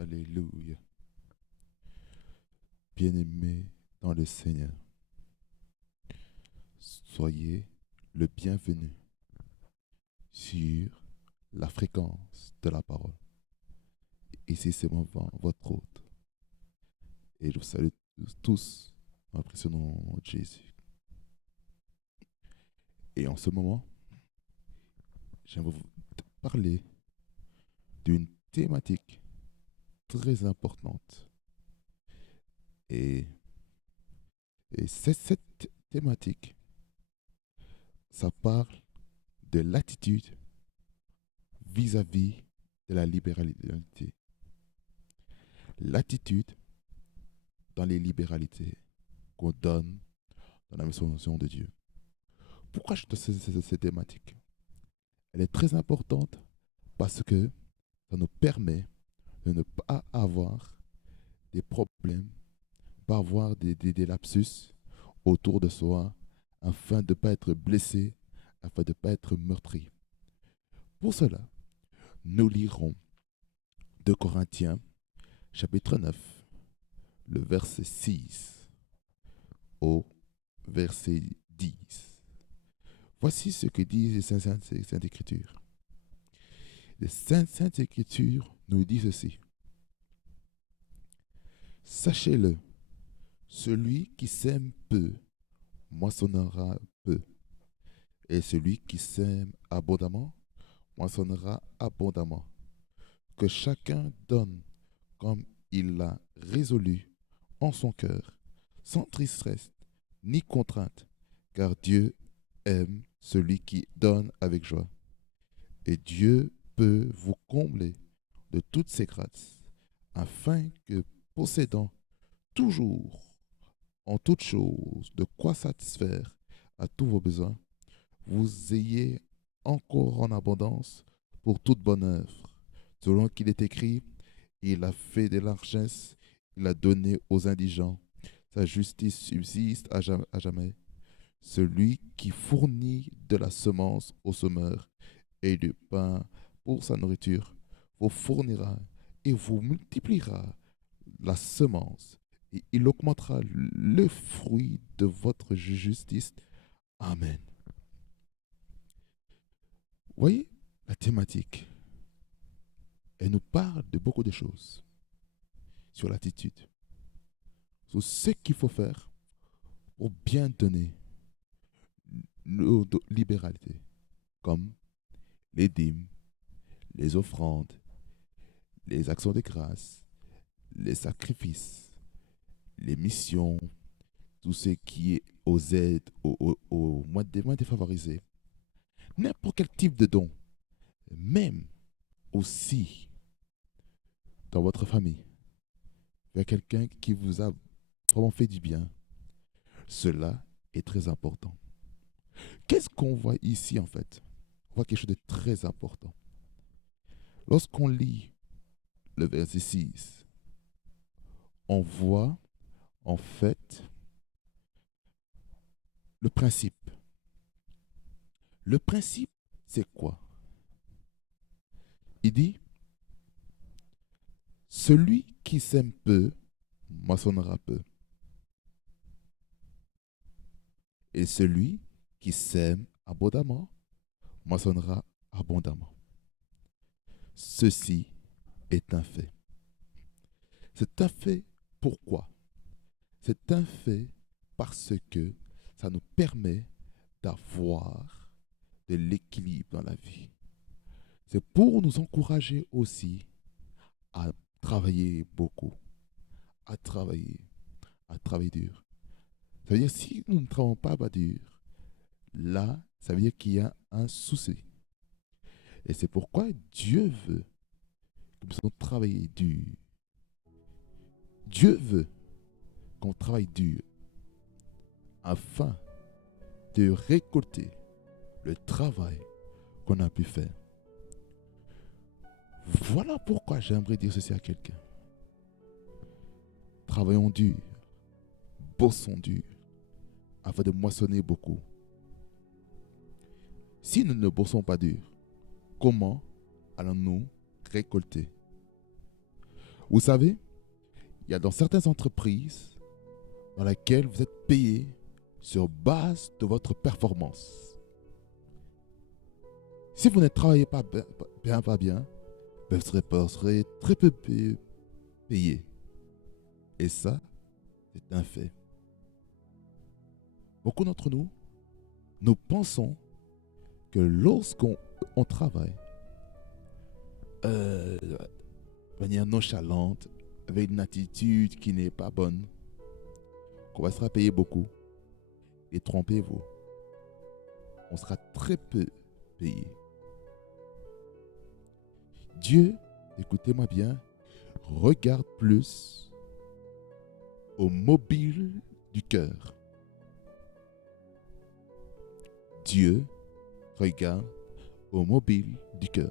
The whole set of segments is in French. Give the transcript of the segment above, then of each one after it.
Alléluia. Bien-aimés dans le Seigneur, soyez le bienvenu sur la fréquence de la parole. Ici, c'est votre hôte. Et je vous salue tous dans le précieux nom de Jésus. Et en ce moment, j'aimerais vous parler d'une thématique très importante. Et, et cette thématique, ça parle de l'attitude vis-à-vis de la libéralité. L'attitude dans les libéralités qu'on donne dans la mission de Dieu. Pourquoi je te cette thématique? Elle est très importante parce que ça nous permet de ne pas avoir des problèmes, pas avoir des lapsus autour de soi, afin de ne pas être blessé, afin de ne pas être meurtri. Pour cela, nous lirons 2 Corinthiens, chapitre 9, le verset 6 au verset 10. Voici ce que disent les Saintes Écritures. Les Saintes Écritures nous disent ceci. Sachez-le, celui qui sème peu, moissonnera peu. Et celui qui sème abondamment, moissonnera abondamment. Que chacun donne comme il l'a résolu en son cœur, sans tristesse ni contrainte, car Dieu aime celui qui donne avec joie. Et Dieu peut vous combler de toutes ses grâces, afin que, possédant toujours en toutes choses de quoi satisfaire à tous vos besoins, vous ayez encore en abondance pour toute bonne œuvre. Selon qu'il est écrit, il a fait des largesses, il a donné aux indigents. Sa justice subsiste à jamais. Celui qui fournit de la semence au semeur et du pain pour sa nourriture vous fournira et vous multipliera la semence et il augmentera le fruit de votre justice. Amen. Voyez la thématique. Elle nous parle de beaucoup de choses sur l'attitude, sur ce qu'il faut faire pour bien donner nos libéralités, comme les dîmes, les offrandes, les actions de grâce, les sacrifices, les missions, tout ce qui est aux aides, aux moins défavorisés. N'importe quel type de don, même aussi dans votre famille, vers quelqu'un qui vous a vraiment fait du bien. Cela est très important. Qu'est-ce qu'on voit ici en fait? On voit quelque chose de très important. Lorsqu'on lit le verset 6, on voit en fait le principe. Le principe, c'est quoi? Il dit, celui qui sème peu, moissonnera peu. Et celui qui sème abondamment, moissonnera abondamment. Ceci est un fait. C'est un fait pourquoi? C'est un fait parce que ça nous permet d'avoir de l'équilibre dans la vie. C'est pour nous encourager aussi à travailler beaucoup, à travailler dur. Ça veut dire si nous ne travaillons pas dur, là, ça veut dire qu'il y a un souci. Et c'est pourquoi Dieu veut que nous puissions travailler dur. Dieu veut qu'on travaille dur afin de récolter le travail qu'on a pu faire. Voilà pourquoi j'aimerais dire ceci à quelqu'un. Travaillons dur, bossons dur, afin de moissonner beaucoup. Si nous ne bossons pas dur, comment allons-nous récolter? Vous savez, il y a dans certaines entreprises dans lesquelles vous êtes payé sur base de votre performance. Si vous ne travaillez pas bien, vous serez très peu payé. Et ça, c'est un fait. Beaucoup d'entre nous, nous pensons que lorsqu'on travaille de manière nonchalante, avec une attitude qui n'est pas bonne, qu'on va se faire payer beaucoup. Et trompez-vous, on sera très peu payé. Dieu, écoutez-moi bien, regarde plus au mobile du cœur. Dieu regarde au mobile du cœur.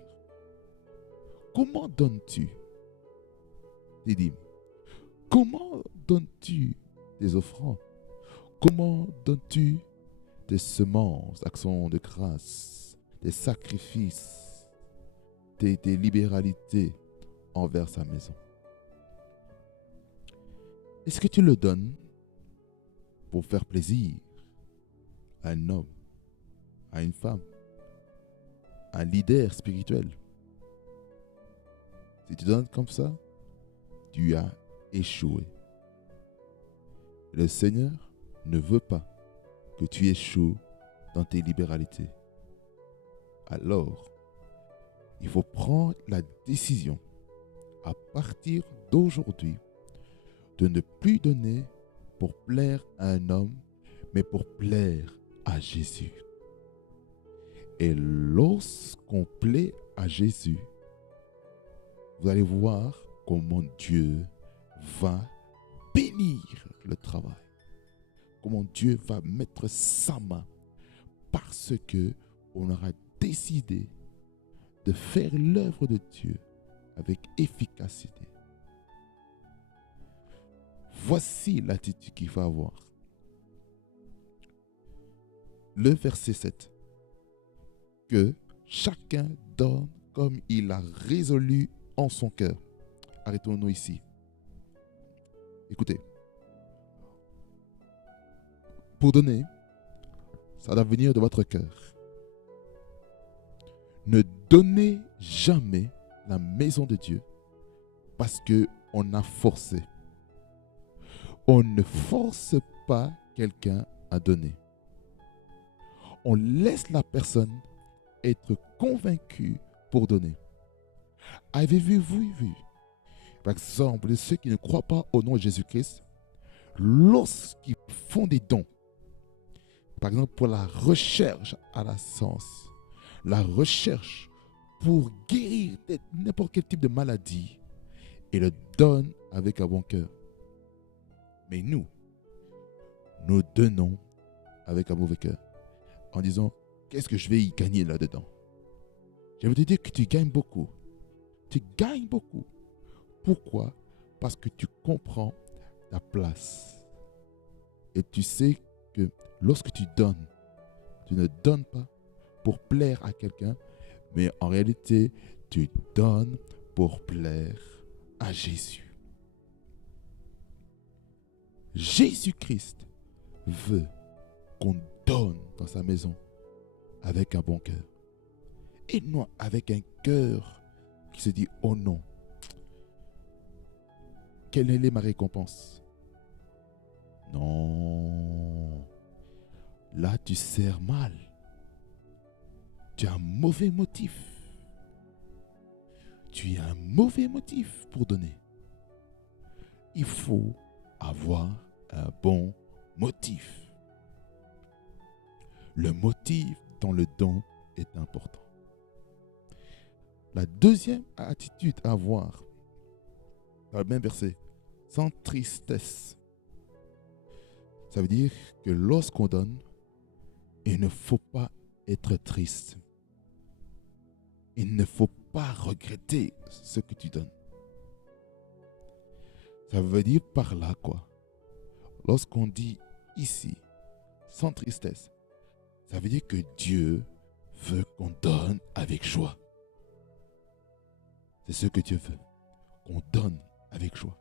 Comment donnes-tu tes dîmes? Comment donnes-tu tes offrandes? Comment donnes-tu tes semences, actions de grâce, tes sacrifices, tes libéralités envers sa maison? Est-ce que tu le donnes pour faire plaisir à un homme, à une femme, à un leader spirituel? Si tu donnes comme ça, tu as échoué. Le Seigneur ne veut pas que tu échoues dans tes libéralités. Alors, il faut prendre la décision à partir d'aujourd'hui de ne plus donner pour plaire à un homme, mais pour plaire à Jésus. Et lorsqu'on plaît à Jésus, vous allez voir comment Dieu va bénir le travail. Comment Dieu va mettre sa main parce que on aura décidé de faire l'œuvre de Dieu avec efficacité. Voici l'attitude qu'il faut avoir. Le verset 7. Que chacun donne comme il a résolu en son cœur. Arrêtons-nous ici. Écoutez. Pour donner, ça doit venir de votre cœur. Ne donnez jamais la maison de Dieu parce qu'on a forcé. On ne force pas quelqu'un à donner. On laisse la personne être convaincue pour donner. Avez-vous vu, par exemple, ceux qui ne croient pas au nom de Jésus-Christ, lorsqu'ils font des dons, par exemple pour la recherche à la science, la recherche pour guérir n'importe quel type de maladie, et le donnent avec un bon cœur. Mais nous donnons avec un mauvais cœur, en disant, qu'est-ce que je vais y gagner là-dedans? Je veux te dire que tu gagnes beaucoup. Tu gagnes beaucoup. Pourquoi? Parce que tu comprends ta place. Et tu sais que lorsque tu donnes, tu ne donnes pas pour plaire à quelqu'un, mais en réalité, tu donnes pour plaire à Jésus. Jésus-Christ veut qu'on donne dans sa maison avec un bon cœur. Et non avec un cœur qui se dit, oh non, quelle est ma récompense? Non, là tu sers mal. Tu as un mauvais motif. Tu as un mauvais motif pour donner. Il faut avoir un bon motif. Le motif dans le don est important. La deuxième attitude à avoir, dans le même verset, sans tristesse. Ça veut dire que lorsqu'on donne, il ne faut pas être triste. Il ne faut pas regretter ce que tu donnes. Ça veut dire par là quoi? Lorsqu'on dit ici, sans tristesse, ça veut dire que Dieu veut qu'on donne avec joie. C'est ce que Dieu veut, qu'on donne avec joie.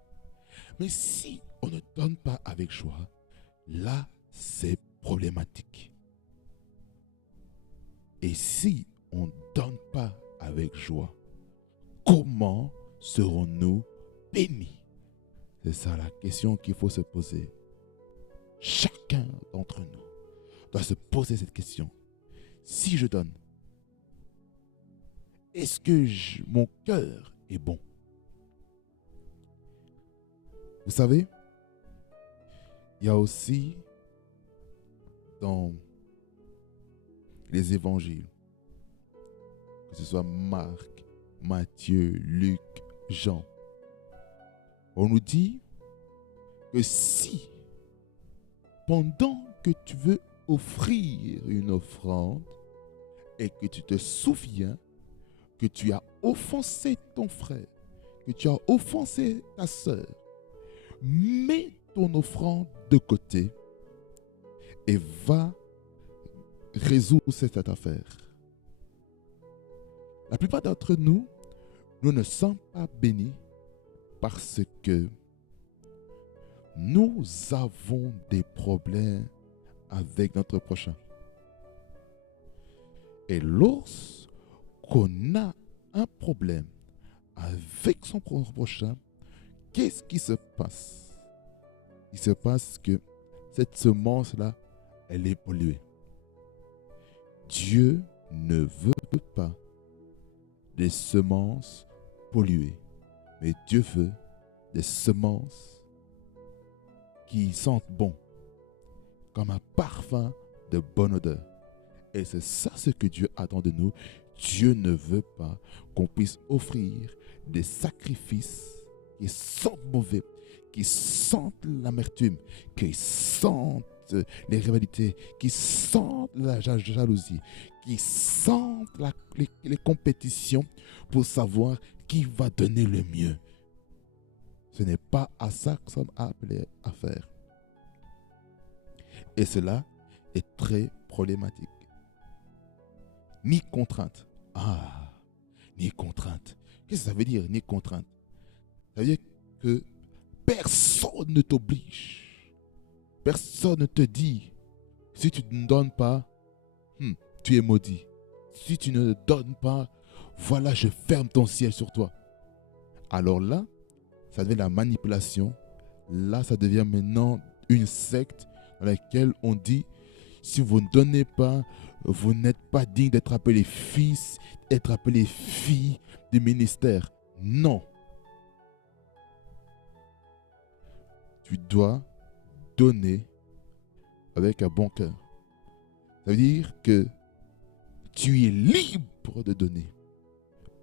Mais si on ne donne pas avec joie, là, c'est problématique. Et si on ne donne pas avec joie, comment serons-nous bénis? C'est ça la question qu'il faut se poser. Chacun d'entre nous doit se poser cette question. Si je donne, est-ce que mon cœur est bon? Vous savez, il y a aussi dans les évangiles, que ce soit Marc, Matthieu, Luc, Jean, on nous dit que si, pendant que tu veux offrir une offrande et que tu te souviens que tu as offensé ton frère, que tu as offensé ta sœur, mets ton offrande de côté et va résoudre cette affaire. La plupart d'entre nous, nous ne sommes pas bénis parce que nous avons des problèmes avec notre prochain. Et lorsqu'on a un problème avec son prochain, qu'est-ce qui se passe? Il se passe que cette semence-là, elle est polluée. Dieu ne veut pas des semences polluées, mais Dieu veut des semences qui sentent bon, comme un parfum de bonne odeur. Et c'est ça ce que Dieu attend de nous. Dieu ne veut pas qu'on puisse offrir des sacrifices qui sentent mauvais, qui sentent l'amertume, qui sentent les rivalités, qui sentent la jalousie, qui sentent les compétitions pour savoir qui va donner le mieux. Ce n'est pas à ça que nous sommes appelés à faire. Et cela est très problématique. Ni contrainte. Ni contrainte. Qu'est-ce que ça veut dire, ni contrainte? Ça veut dire que personne ne t'oblige. Personne ne te dit, si tu ne donnes pas, tu es maudit. Si tu ne donnes pas, voilà, je ferme ton ciel sur toi. Alors là, ça devient la manipulation. Là, ça devient maintenant une secte dans laquelle on dit, si vous ne donnez pas, vous n'êtes pas digne d'être appelé fils, d'être appelé fille du ministère. Non. Tu dois donner avec un bon cœur. Ça veut dire que tu es libre de donner.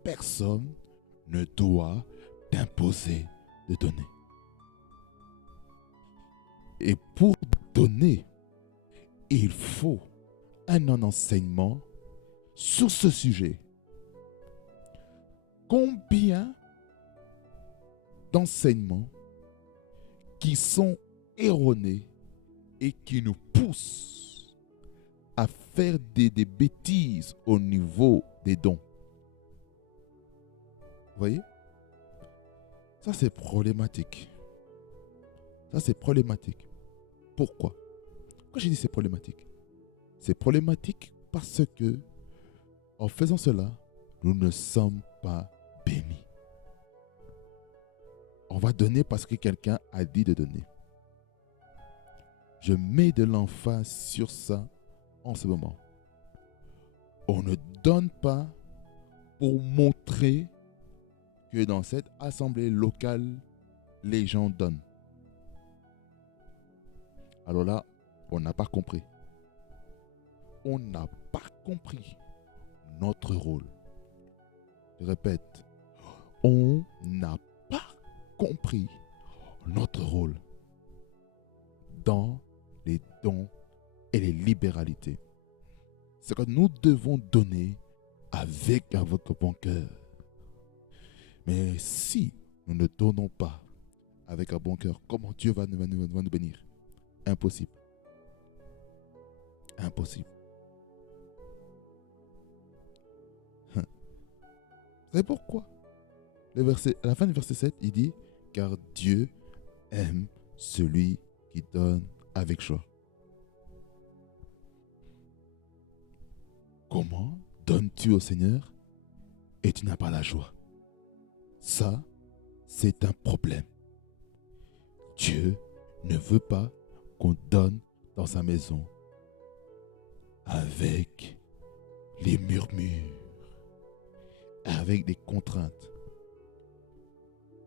Personne ne doit t'imposer de donner. Et pour donner, il faut un enseignement sur ce sujet. Combien d'enseignements qui sont erronés et qui nous poussent à faire des bêtises au niveau des dons. Vous voyez? Ça, c'est problématique. Ça, c'est problématique. Pourquoi? Pourquoi j'ai dit c'est problématique? C'est problématique parce que, en faisant cela, nous ne sommes pas bénis. On va donner parce que quelqu'un a dit de donner. Je mets de l'emphase sur ça en ce moment. On ne donne pas pour montrer que dans cette assemblée locale, les gens donnent. Alors là, on n'a pas compris. On n'a pas compris notre rôle. Je répète, on n'a pas compris notre rôle dans les dons et les libéralités. C'est que nous devons donner avec votre bon cœur. Mais si nous ne donnons pas avec un bon cœur, comment Dieu va nous bénir? Impossible. Impossible. Vous savez pourquoi? À la fin du verset 7, il dit, car Dieu aime celui qui donne avec joie. Comment donnes-tu au Seigneur et tu n'as pas la joie? Ça, c'est un problème. Dieu ne veut pas qu'on donne dans sa maison avec les murmures, avec des contraintes.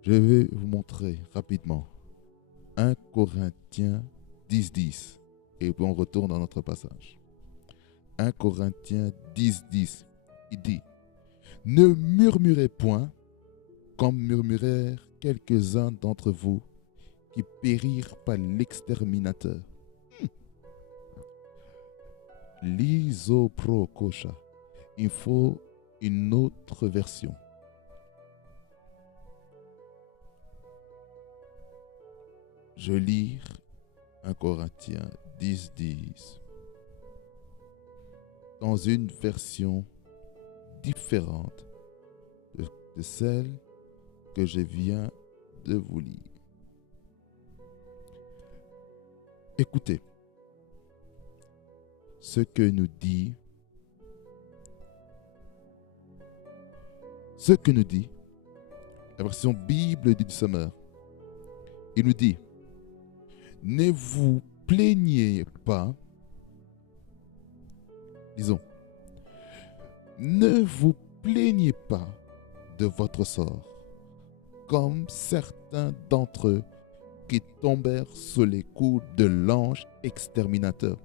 Je vais vous montrer rapidement 1 Corinthiens 10, et puis on retourne dans notre passage. 1 Corinthiens 10, il dit: ne murmurez point comme murmurèrent quelques-uns d'entre vous qui périrent par l'exterminateur. L'isoprokosha. Il faut une autre version. Je lis 1 Corinthiens 10, dans une version différente de celle que je viens de vous lire. Écoutez ce que nous dit la version Bible du Sommeur. Il nous dit: ne vous plaignez pas, disons, ne vous plaignez pas de votre sort, comme certains d'entre eux qui tombèrent sous les coups de l'ange exterminateur.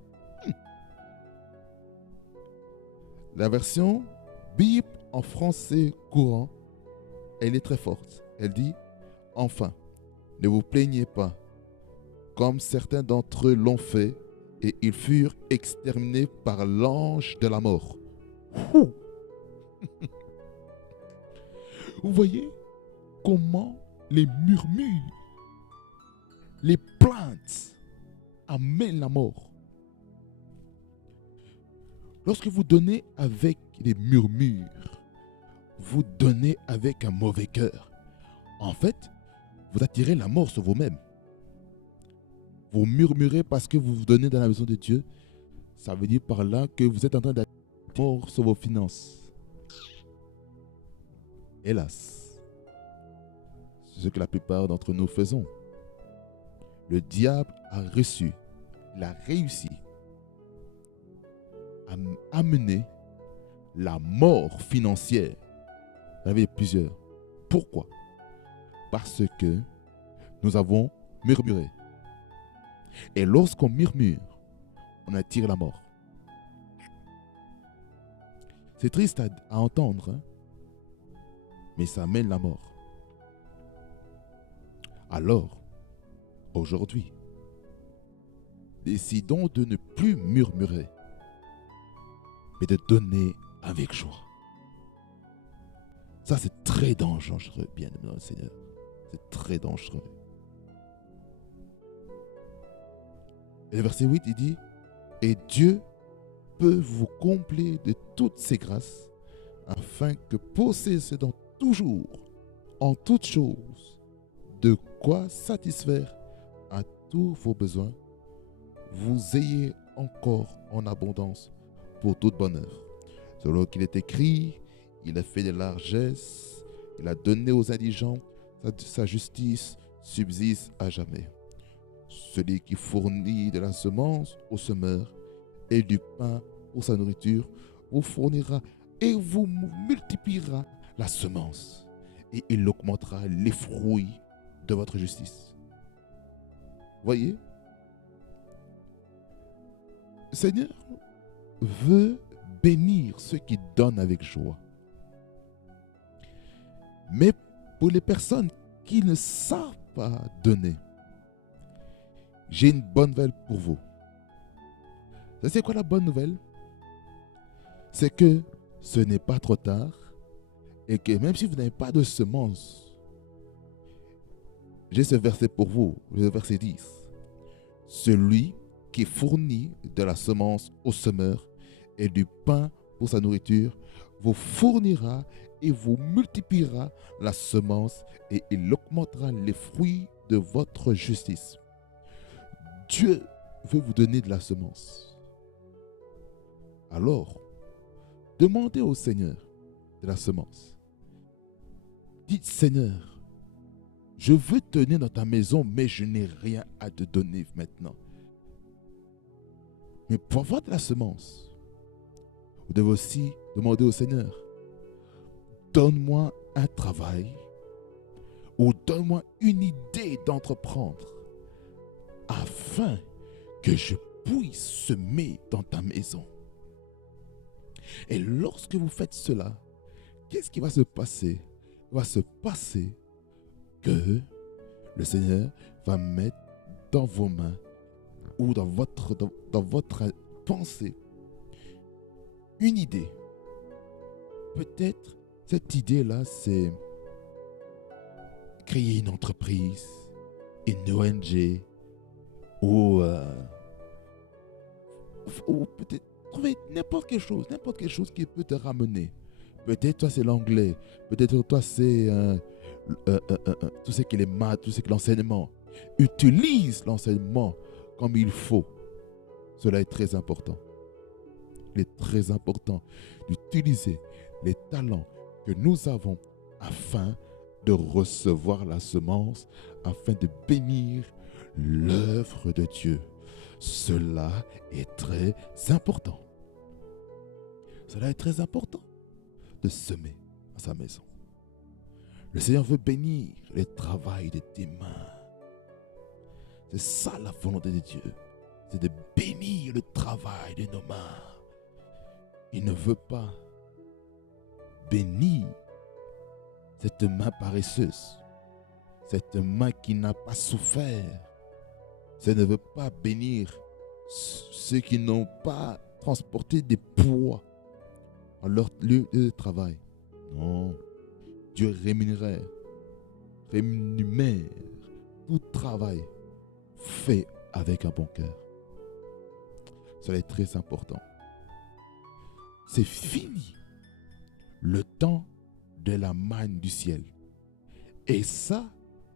La version Bible en français courant, elle est très forte. Elle dit: enfin, ne vous plaignez pas, comme certains d'entre eux l'ont fait, et ils furent exterminés par l'ange de la mort. Vous voyez comment les murmures, les plaintes amènent la mort. Lorsque vous donnez avec les murmures, vous donnez avec un mauvais cœur. En fait, vous attirez la mort sur vous-même. Vous murmurez parce que vous vous donnez dans la maison de Dieu. Ça veut dire par là que vous êtes en train d'attirer la mort sur vos finances. Hélas, c'est ce que la plupart d'entre nous faisons. Le diable a reçu, il a réussi à amener la mort financière. Il y avait plusieurs. Pourquoi? Parce que nous avons murmuré. Et lorsqu'on murmure, on attire la mort. C'est triste à entendre, hein? Mais ça amène la mort. Alors, aujourd'hui, décidons de ne plus murmurer, mais de donner avec joie. Ça, c'est très dangereux, bien-aimé dans le Seigneur. C'est très dangereux. Et le verset 8, il dit: et Dieu peut vous combler de toutes ses grâces, afin que possédant toujours, en toutes choses, de quoi satisfaire à tous vos besoins, vous ayez encore en abondance pour toute bonne œuvre. Selon qu'il est écrit, il a fait des largesses, il a donné aux indigents, sa justice subsiste à jamais. Celui qui fournit de la semence au semeur et du pain pour sa nourriture vous fournira et vous multipliera la semence, et il augmentera les fruits de votre justice. Voyez, le Seigneur veut bénir ceux qui donnent avec joie. Mais pour les personnes qui ne savent pas donner, j'ai une bonne nouvelle pour vous. C'est quoi la bonne nouvelle? C'est que ce n'est pas trop tard et que même si vous n'avez pas de semence, j'ai ce verset pour vous, le verset 10. Celui qui fournit de la semence au semeur et du pain pour sa nourriture vous fournira et vous multipliera la semence et il augmentera les fruits de votre justice. Dieu veut vous donner de la semence. Alors, demandez au Seigneur de la semence. Dites, Seigneur, je veux tenir dans ta maison, mais je n'ai rien à te donner maintenant. Mais pour avoir de la semence, vous devez aussi demander au Seigneur, donne-moi un travail ou donne-moi une idée d'entreprendre afin que je puisse semer dans ta maison. Et lorsque vous faites cela, qu'est-ce qui va se passer? Il va se passer que le Seigneur va mettre dans vos mains ou dans votre pensée une idée. Peut-être cette idée-là, c'est créer une entreprise, une ONG, ou peut-être trouver n'importe quelque chose qui peut te ramener. Peut-être toi c'est l'anglais, peut-être toi c'est tout ce qui est les maths, tout ce qui est l'enseignement. Utilise l'enseignement comme il faut. Cela est très important. Il est très important d'utiliser les talents que nous avons afin de recevoir la semence, afin de bénir l'œuvre de Dieu. Cela est très important. Cela est très important de semer à sa maison. Le Seigneur veut bénir le travail de tes mains. C'est ça la volonté de Dieu. C'est de bénir le travail de nos mains. Il ne veut pas bénir cette main paresseuse, cette main qui n'a pas souffert. Ça ne veut pas bénir ceux qui n'ont pas transporté des poids à leur lieu de travail. Non, Dieu rémunère tout travail fait avec un bon cœur. Cela est très important. C'est fini le temps de la manne du ciel. Et ça,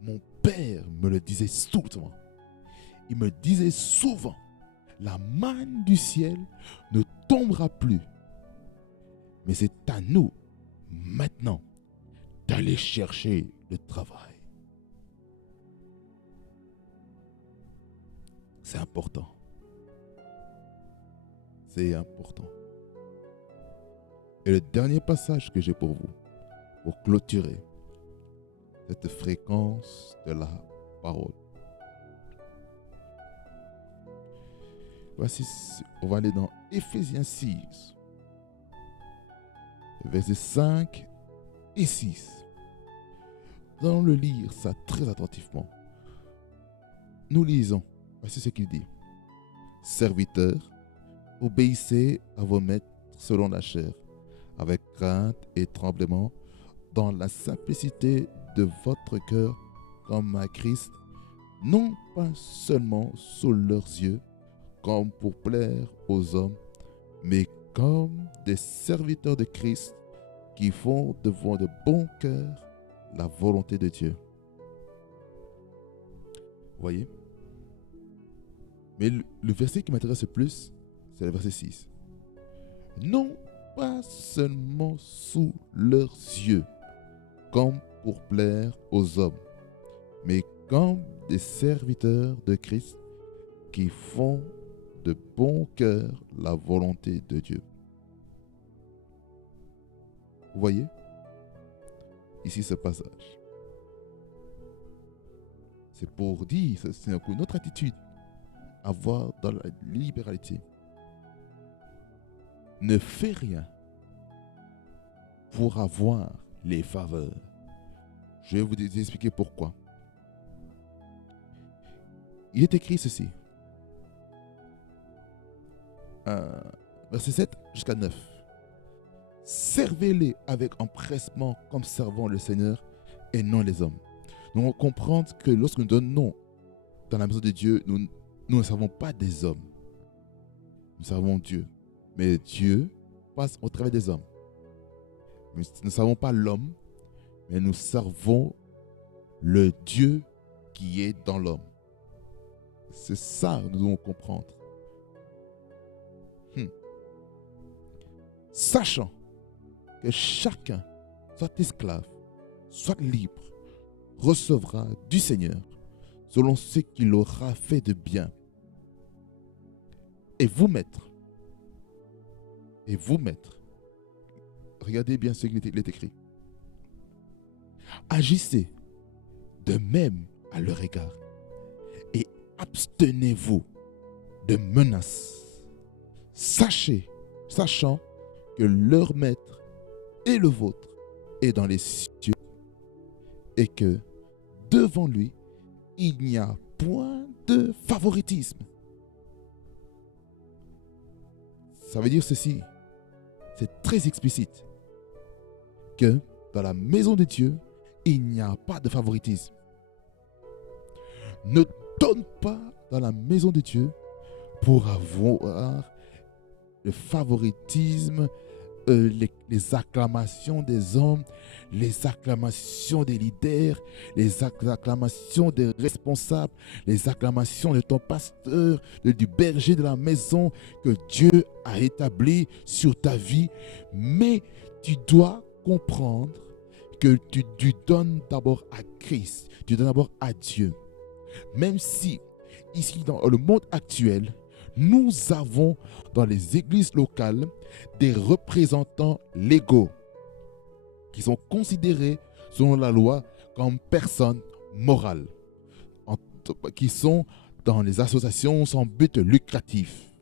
mon père me le disait souvent. Il me disait souvent, la manne du ciel ne tombera plus. Mais c'est à nous, maintenant, d'aller chercher le travail. C'est important. C'est important. Et le dernier passage que j'ai pour vous, pour clôturer cette fréquence de la parole. Voici, on va aller dans Éphésiens 6, versets 5 et 6. Nous allons le lire ça très attentivement. Nous lisons, voici ce qu'il dit. Serviteurs, obéissez à vos maîtres selon la chair, avec crainte et tremblement, dans la simplicité de votre cœur, comme à Christ, non pas seulement sous leurs yeux, comme pour plaire aux hommes, mais comme des serviteurs de Christ qui font devant de bon cœur la volonté de Dieu. Vous voyez? Mais le verset qui m'intéresse le plus, c'est le verset 6. Non pas seulement sous leurs yeux, comme pour plaire aux hommes, mais comme des serviteurs de Christ qui font de bon cœur la volonté de Dieu. Vous voyez ici ce passage. C'est pour dire, c'est une autre attitude à avoir dans la libéralité. Ne fais rien pour avoir les faveurs. Je vais vous expliquer pourquoi. Il est écrit ceci. Verset 7 jusqu'à 9. Servez-les avec empressement comme servant le Seigneur et non les hommes. Nous devons comprendre que lorsque nous donnons dans la maison de Dieu, nous ne servons pas des hommes. Nous servons Dieu. Mais Dieu passe au travers des hommes. Nous ne servons pas l'homme, mais nous servons le Dieu qui est dans l'homme. C'est ça que nous devons comprendre. Sachant que chacun, soit esclave, soit libre, recevra du Seigneur selon ce qu'il aura fait de bien. Et vous, maîtres, regardez bien ce qu'il est écrit. Agissez de même à leur égard et abstenez-vous de menaces, sachant que leur maître et le vôtre est dans les cieux et que devant lui, il n'y a point de favoritisme. Ça veut dire ceci, c'est très explicite, que dans la maison de Dieu, il n'y a pas de favoritisme. Ne donne pas dans la maison de Dieu pour avoir le favoritisme, les acclamations des hommes, les acclamations des leaders, les acclamations des responsables, les acclamations de ton pasteur, du berger de la maison que Dieu a établi sur ta vie. Mais tu dois comprendre que tu donnes d'abord à Christ, tu donnes d'abord à Dieu. Même si, ici dans le monde actuel, nous avons dans les églises locales des représentants légaux qui sont considérés selon la loi comme personnes morales, qui sont dans les associations sans but lucratif.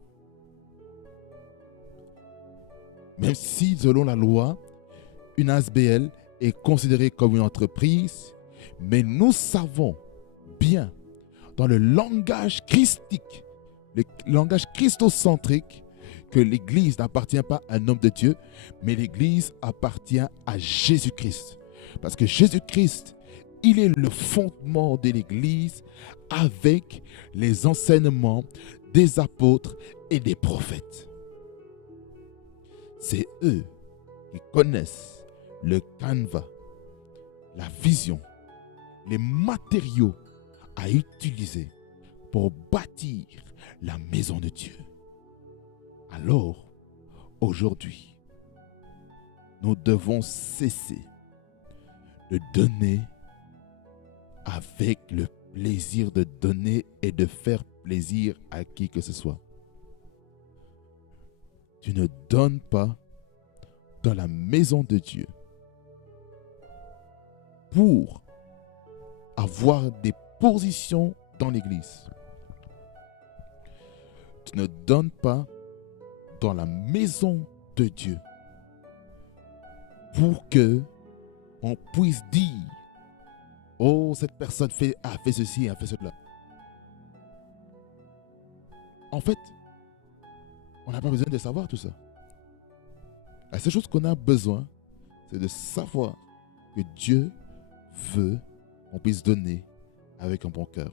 Même si selon la loi, une ASBL est considérée comme une entreprise, mais nous savons bien dans le langage christique, le langage christocentrique, que l'Église n'appartient pas à un homme de Dieu, mais l'Église appartient à Jésus-Christ. Parce que Jésus-Christ, il est le fondement de l'Église avec les enseignements des apôtres et des prophètes. C'est eux qui connaissent le canevas, la vision, les matériaux à utiliser pour bâtir la maison de Dieu. Alors, aujourd'hui, nous devons cesser de donner avec le plaisir de donner et de faire plaisir à qui que ce soit. Tu ne donnes pas dans la maison de Dieu pour avoir des positions dans l'église. Tu ne donnes pas dans la maison de Dieu pour que on puisse dire: oh, cette personne a fait ceci, a fait cela. En fait, on n'a pas besoin de savoir tout ça. La seule chose qu'on a besoin, c'est de savoir que Dieu veut qu'on puisse donner avec un bon cœur.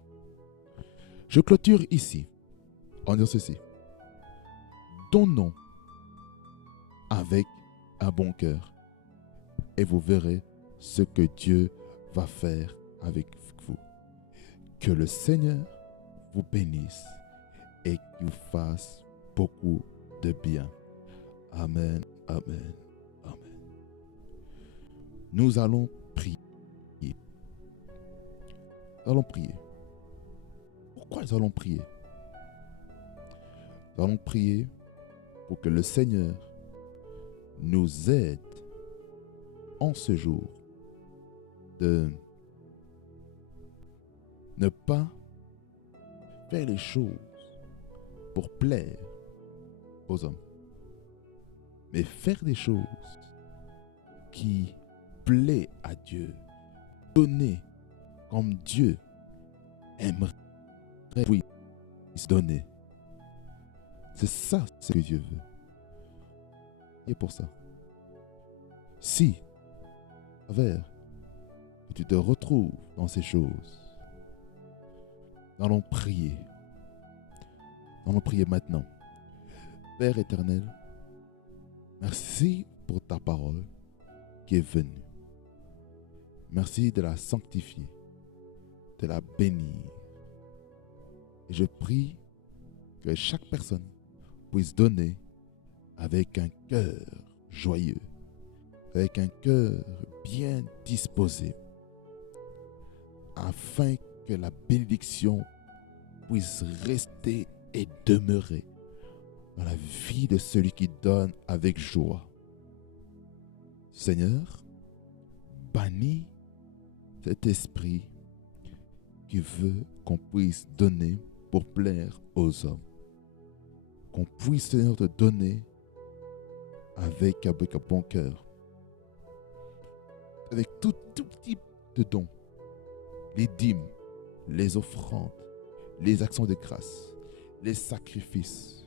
Je clôture ici en disant ceci. Donnons avec un bon cœur et vous verrez ce que Dieu va faire avec vous. Que le Seigneur vous bénisse et qu'il vous fasse beaucoup de bien. Amen, amen, amen. Nous allons prier. Nous allons prier. Pourquoi nous allons prier? Nous allons prier pour que le Seigneur nous aide en ce jour de ne pas faire les choses pour plaire aux hommes, mais faire des choses qui plaisent à Dieu, donner comme Dieu aimerait se donner. C'est ça ce que Dieu veut. Et pour ça, si que tu te retrouves dans ces choses, nous allons prier. Nous allons prier maintenant. Père éternel, merci pour ta parole qui est venue. Merci de la sanctifier, de la bénir. Et je prie que chaque personne puisse donner avec un cœur joyeux, avec un cœur bien disposé, afin que la bénédiction puisse rester et demeurer dans la vie de celui qui donne avec joie. Seigneur, bannis cet esprit qui veut qu'on puisse donner pour plaire aux hommes. Qu'on puisse, Seigneur, te donner avec un bon cœur. Avec tout type de dons. Les dîmes, les offrandes, les actions de grâce, les sacrifices,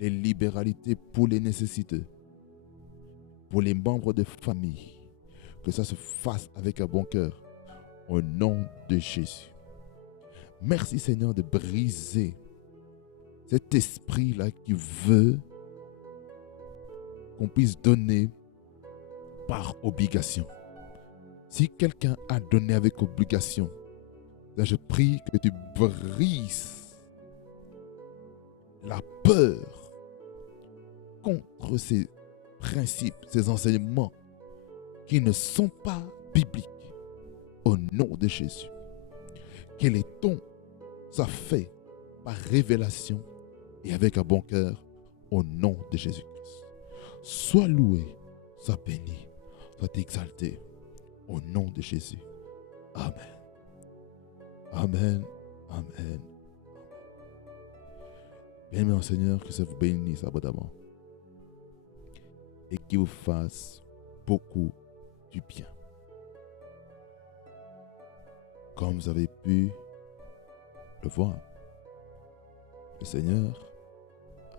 les libéralités pour les nécessiteux, pour les membres de famille. Que ça se fasse avec un bon cœur. Au nom de Jésus. Merci Seigneur de briser cet esprit-là qui veut qu'on puisse donner par obligation. Si quelqu'un a donné avec obligation, là je prie que tu brises la peur contre ces principes, ces enseignements qui ne sont pas bibliques. Au nom de Jésus. Que les dons soient faits par révélation et avec un bon cœur au nom de Jésus-Christ. Sois loué, sois béni, sois exalté au nom de Jésus. Amen. Amen. Amen. Bien-aimé Seigneur, que ça vous bénisse abondamment et qu'il vous fasse beaucoup du bien. Comme vous avez pu le voir, le Seigneur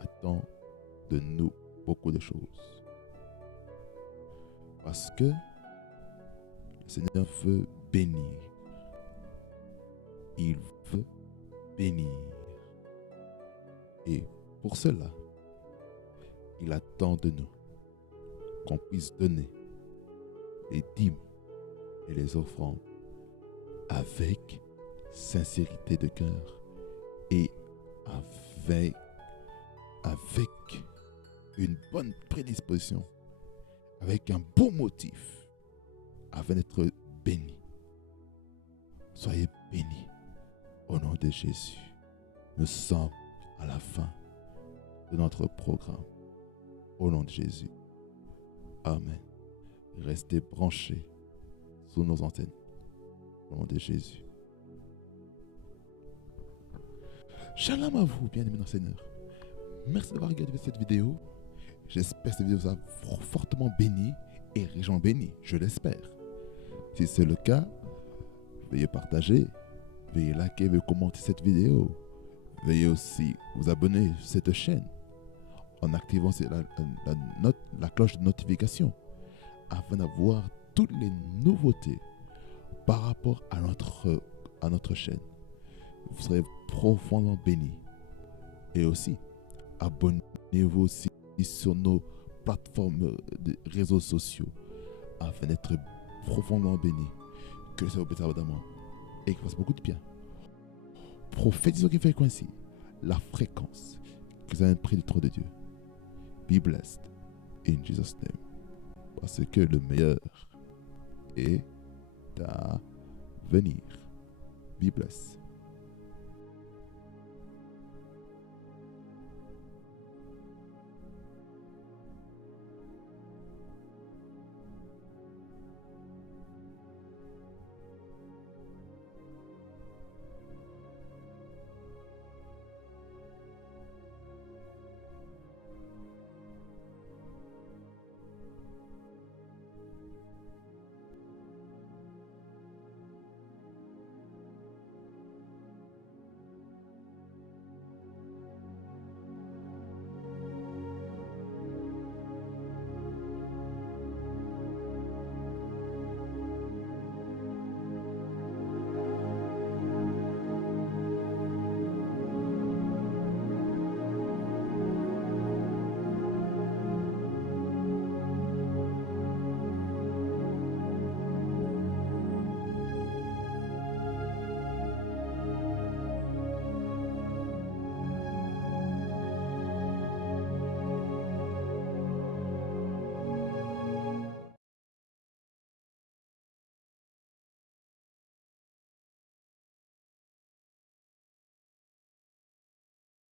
attend de nous beaucoup de choses. Parce que le Seigneur veut bénir. Il veut bénir. Et pour cela, il attend de nous qu'on puisse donner les dîmes et les offrandes avec sincérité de cœur et avec une bonne prédisposition, avec un bon motif, afin d'être béni. Soyez bénis au nom de Jésus. Nous sommes à la fin de notre programme. Au nom de Jésus. Amen. Restez branchés sur nos antennes. Au nom de Jésus. Shalom à vous, bien-aimés dans le Seigneur. Merci d'avoir regardé cette vidéo. J'espère que cette vidéo vous a fortement béni et richement béni. Je l'espère. Si c'est le cas, veuillez partager, veuillez liker, veuillez commenter cette vidéo. Veuillez aussi vous abonner à cette chaîne en activant la cloche de notification afin d'avoir toutes les nouveautés par rapport à notre chaîne. Vous serez profondément bénis. Et aussi, abonnez-vous aussi sur nos plateformes de réseaux sociaux afin d'être profondément bénis. Que ça vous bénisse abondamment et qu'il fasse beaucoup de bien. Prophétisons qui fréquencie la fréquence que vous avez pris du trône de Dieu. Be blessed in Jesus' name. Parce que le meilleur est à venir. Be blessed.